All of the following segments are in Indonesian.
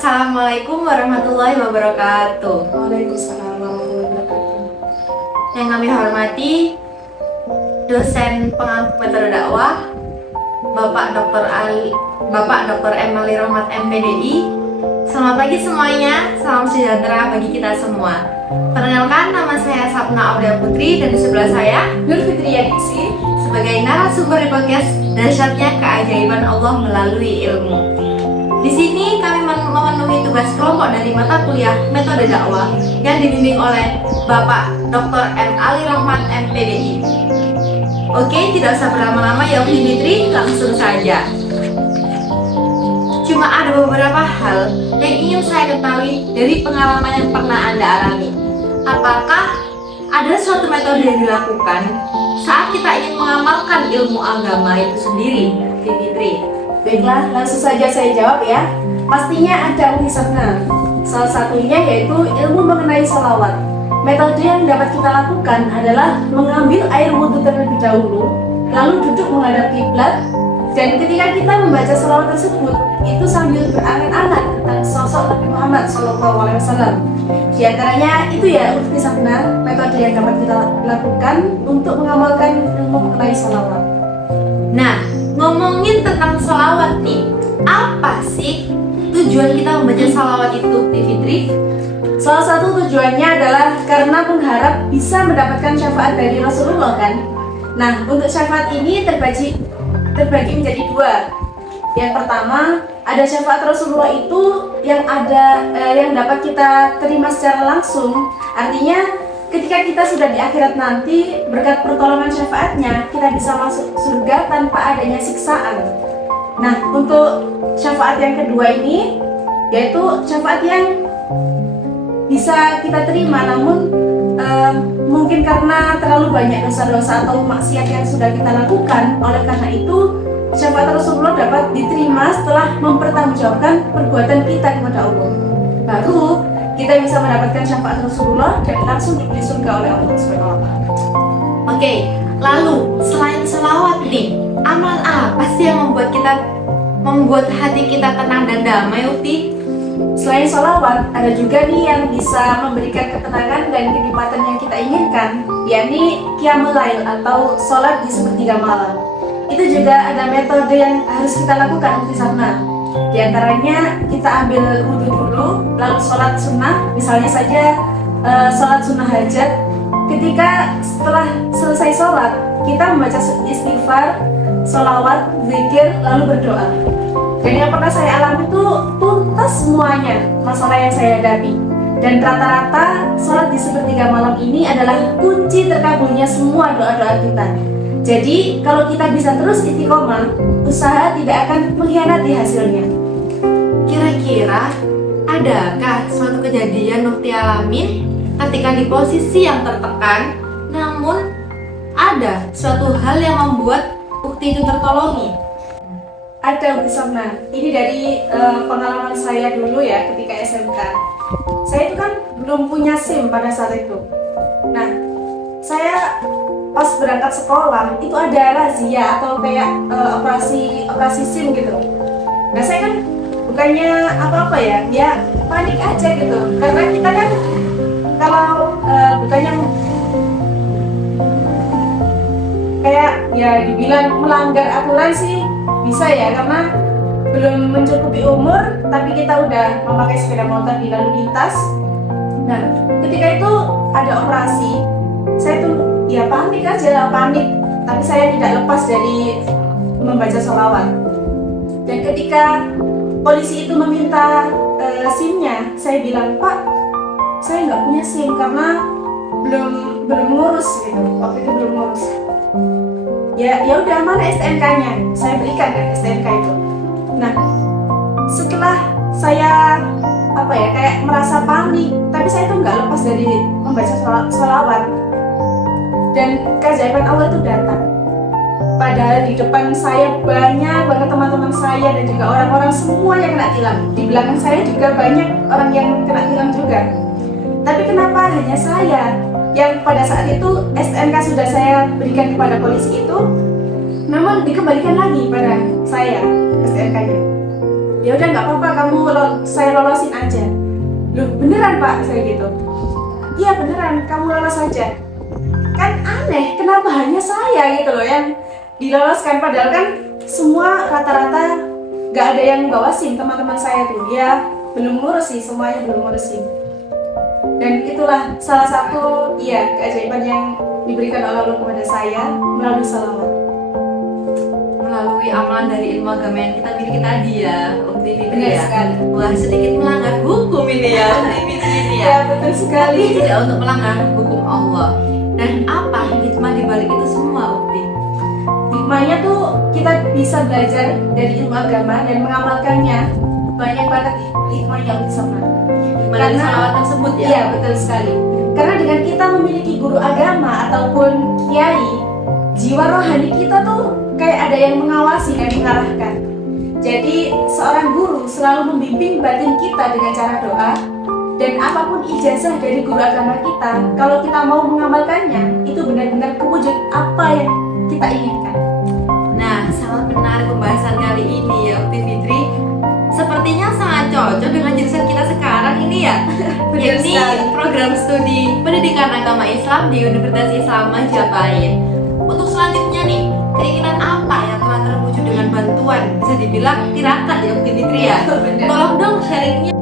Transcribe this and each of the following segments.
Assalamualaikum warahmatullahi wabarakatuh. Waalaikumsalam warahmatullahi wabarakatuh. Yang kami hormati dosen pengampu metode dakwah Bapak Dr. M. Ali Rahmat MPDI. Selamat pagi semuanya, salam sejahtera bagi kita semua. Perkenalkan, nama saya Sapna Aulia Putri dan di sebelah saya Nur Fitria Diksi sebagai narasumber di podcast Dahsyatnya Keajaiban Allah Melalui Ilmu. Di sini kami memenuhi tugas kelompok dari mata kuliah metode dakwah yang dibimbing oleh Bapak Dr. M. Ali Rahmat MPDI. Oke, tidak usah berlama-lama ya Ukti Fitri, langsung saja. Cuma ada beberapa hal yang ingin saya ketahui dari pengalaman yang pernah Anda alami. Apakah ada suatu metode yang dilakukan saat kita ingin mengamalkan ilmu agama itu sendiri, Ukti Fitri? Baiklah, langsung saja saya jawab ya. Pastinya ada unisabna. Salah satunya yaitu ilmu mengenai sholawat. Metode yang dapat kita lakukan adalah mengambil air wudhu terlebih dahulu, lalu duduk menghadap kiblat, dan ketika kita membaca sholawat tersebut, itu sambil berangan-angan tentang sosok Nabi Muhammad SAW. Di antaranya itu ya unisabna, metode yang dapat kita lakukan untuk mengamalkan ilmu mengenai sholawat. Nah, ngomongin tentang sholawat nih, apa sih tujuan kita membaca sholawat itu, Ukti Fitri? Salah satu tujuannya adalah karena mengharap bisa mendapatkan syafaat dari Rasulullah kan. Nah, untuk syafaat ini terbagi menjadi dua. Yang pertama, ada syafaat Rasulullah itu yang dapat kita terima secara langsung. Artinya ketika kita sudah di akhirat nanti, berkat pertolongan syafaatnya, kita bisa masuk surga tanpa adanya siksaan. Nah, untuk syafaat yang kedua ini, yaitu syafaat yang bisa kita terima, namun mungkin karena terlalu banyak dosa-dosa atau maksiat yang sudah kita lakukan. Oleh karena itu, syafaat Rasulullah dapat diterima setelah mempertanggungjawabkan perbuatan kita kepada Allah. Baru kita bisa mendapatkan syafaat Rasulullah dan langsung diberi surga oleh Allah SWT. Oke, lalu selain sholawat nih, amalan apa sih yang membuat hati kita tenang dan damai, Ukti? Selain sholawat, ada juga nih yang bisa memberikan ketenangan dan kenikmatan yang kita inginkan, yakni qiyamul lail atau sholat di sepertiga malam. Itu juga ada metode yang harus kita lakukan Ukti Sapna. Di antaranya kita ambil wudhu dulu, lalu sholat sunnah, misalnya saja sholat sunnah hajat. Ketika setelah selesai sholat, kita membaca istighfar, sholawat, zikir, lalu berdoa. Dan yang pernah saya alami itu tuntas semuanya masalah yang saya hadapi. Dan rata-rata sholat di sepertiga malam ini adalah kunci terkabulnya semua doa-doa kita. Jadi kalau kita bisa terus istiqomah, usaha tidak akan mengkhianati hasilnya. Kira-kira adakah suatu kejadian Ukti alamin ketika di posisi yang tertekan, namun ada suatu hal yang membuat Ukti itu tertolongi? Ada Ukti Sapna. Ini dari pengalaman saya dulu ya ketika SMK. Saya itu kan belum punya SIM pada saat itu. Nah, saya pas berangkat sekolah itu ada razia atau kayak operasi SIM gitu. Nah, saya kan bukannya apa-apa ya panik aja gitu. Karena kita kan kalau bukannya kayak ya dibilang melanggar aturan sih bisa ya, karena belum mencukupi umur tapi kita udah memakai sepeda motor di lalu lintas. Nah, ketika itu ada operasi, saya tuh ya panik, tapi saya tidak lepas dari membaca sholawat. Dan ketika polisi itu meminta SIM-nya, saya bilang, "Pak, saya nggak punya SIM karena belum ngurus gitu, waktu itu belum ngurus." Ya udah, mana STNK-nya? Saya berikan kan STNK itu. Nah, setelah saya kayak merasa panik, tapi saya tuh nggak lepas dari membaca sholawat. Dan keajaiban Allah itu datang. Padahal di depan saya banyak banget teman-teman saya dan juga orang-orang semua yang kena tilang. Di belakang saya juga banyak orang yang kena tilang juga. Tapi kenapa hanya saya yang pada saat itu STNK sudah saya berikan kepada polisi itu, namun dikembalikan lagi pada saya STNK-nya. ya udah nggak apa-apa, saya lolosin aja. Loh beneran Pak, saya gitu. Iya beneran, kamu lolos aja. Kan aneh, kenapa hanya saya gitu loh yang diloloskan, padahal kan semua rata-rata nggak ada yang bawa SIM. Teman-teman saya tuh ya belum ngurus sih, semuanya belum ngurus SIM. Dan itulah salah satu keajaiban yang diberikan oleh Allah kepada saya melalui salawat. Melalui amalan dari ilmu agama yang kita miliki tadi ya, Ukti Fitri Benar ya. sekali. Wah, sedikit melanggar hukum ini ya, Ukti Fitri ini ya. Ya betul sekali. Tapi tidak untuk melanggar hukum Allah. Dan apa hikmah di balik itu semua, Ukti? Hikmahnya tuh kita bisa belajar dari ilmu agama dan mengamalkannya. Banyak banget hikmahnya Ukti sama. Hikmah dari salawat tersebut ya? Iya betul sekali. Karena dengan kita memiliki guru agama ataupun kiai, jiwa rohani kita tuh kayak ada yang mengawasi dan mengarahkan. Jadi seorang guru selalu membimbing batin kita dengan cara doa. Dan apapun ijazah dari guru agama kita, kalau kita mau mengamalkannya, itu benar-benar kewujud apa yang kita inginkan. Nah, sangat menarik pembahasan kali ini ya, Ukti Fitri. Sepertinya sangat cocok dengan jurusan kita sekarang ini ya. Benar Yakni sekali. program studi pendidikan agama Islam di Universitas Islam Majapahit. Untuk selanjutnya nih, keinginan apa yang telah terwujud dengan bantuan bisa dibilang tirakat ya, Ukti Fitri ya? Benar. Tolong dong sharingnya.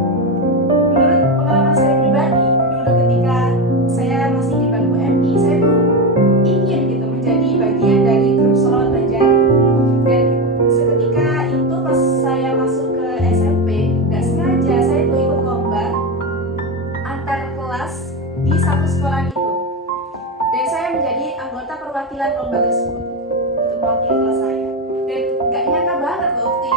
Menurut pengalaman saya pribadi, dulu ketika saya masih di bangku MI, saya tuh ingin gitu menjadi bagian dari grup Sholawat Banjar. Dan seketika itu pas saya masuk ke SMP, nggak sengaja saya tuh ikut lomba antar kelas di satu sekolah itu. Dan saya menjadi anggota perwakilan lomba tersebut untuk mewakili kelas saya. Dan nggak nyangka banget loh Ukti,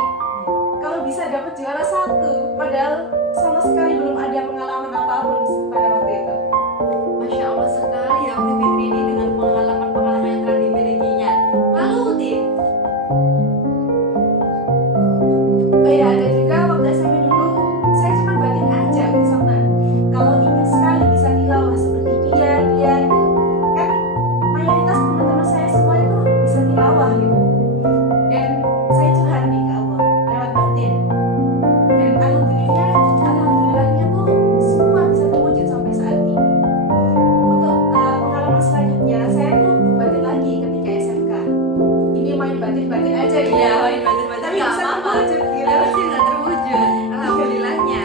kalau bisa dapat juara 1, padahal sama sekali belum ada pengalaman apapun pada waktu itu. Masya Allah sekali ya, Ukti Fitri ini dengan pengalaman-pengalaman yang telah dimilikinya. Lalu, Ukti, Oh iya, ada juga waktu SMP dulu, saya cuma batin aja Ukti sama. Kalau ingin sekali bisa tilawah seperti dia gitu. Kan mayoritas teman-teman saya semua itu bisa tilawah gitu. Dan saya curhat nih ke Allah lewat batin. Dan alhamdulillahnya tuh semua bisa terwujud sampai saat ini. Untuk pengalaman selanjutnya, saya tuh batin lagi ketika SMK. Ini main batin-batin aja gitu. ya, main bantu-bantu Tapi nggak bisa apa-apa. terwujud gitu. Tapi sih nggak terwujud, alhamdulillahnya.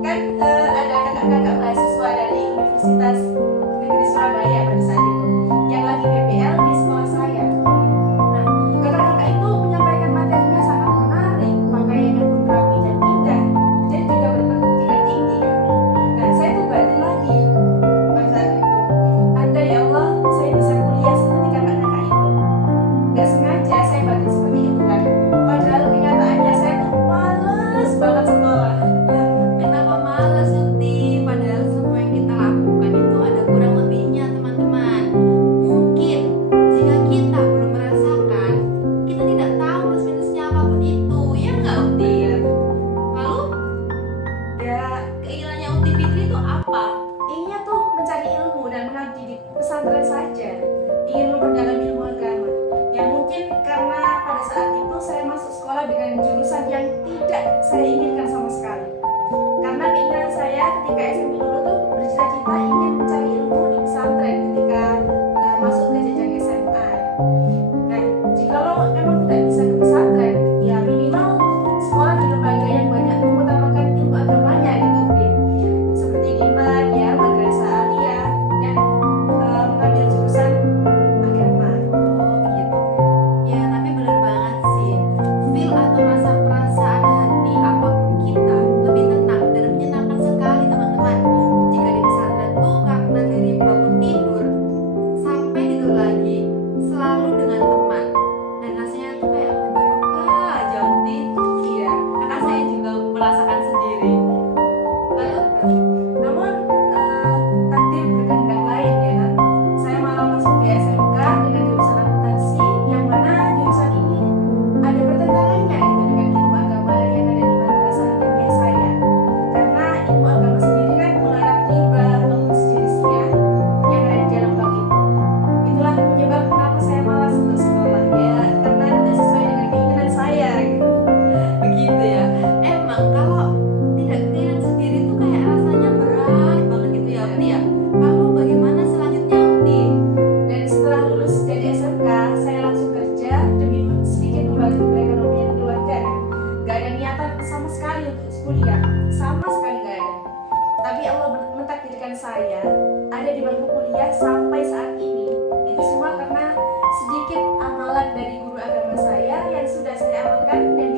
Kan ada kakak-kakak mahasiswa dari Universitas Negeri Surabaya pada saat itu yang lagi PPL di sekolah saya. Nah, kakak-kakak itu menyampaikan materinya sangat menarik, pakaiannya pun rapi dan indah, dan juga berpendidikan tinggi. Nah, saya tuh batin lagi pada saat itu. Andai ya Allah, saya bisa kuliah seperti kakak-kakak itu. Gak sengaja saya batin seperti itu kan. Padahal kenyataannya saya tuh males banget sekolah. Kenapa malas, Ukti? Padahal semua yang kita lakukan itu ada kurang lebihnya, teman-teman. Mungkin jika kita belum merasakan, kita tidak tahu plus minusnya apapun itu, ya nggak, Ukti? Lalu Ya, keinginannya Ukti Fitri itu apa? inginnya tuh mencari ilmu dan mengabdi di pesantren saja, ingin memperdalam ilmu agama. Ya mungkin karena pada saat itu saya masuk sekolah dengan jurusan yang tidak saya inginkan sama sekali. Karena keinginan saya ketika SMP dulu tuh bercita-cita ingin mencari ilmu di pesantren ketika masuk ke jenjang SMA. Nah, jikalau memang tidak bisa ke pesantren, ya minimal sekolah di lembaga yang banyak mengutamakan ilmu agamanya gitu, Bin. Seperti di MAN, ya, Madrasah Aliyah, dan mengambil jurusan agama. Oh gitu. Ya tapi bener banget sih. Feel atau rasa perasaan hati apapun mentakdirkan saya ada di bangku kuliah sampai saat ini. Itu semua karena sedikit amalan dari guru agama saya yang sudah saya amalkan dan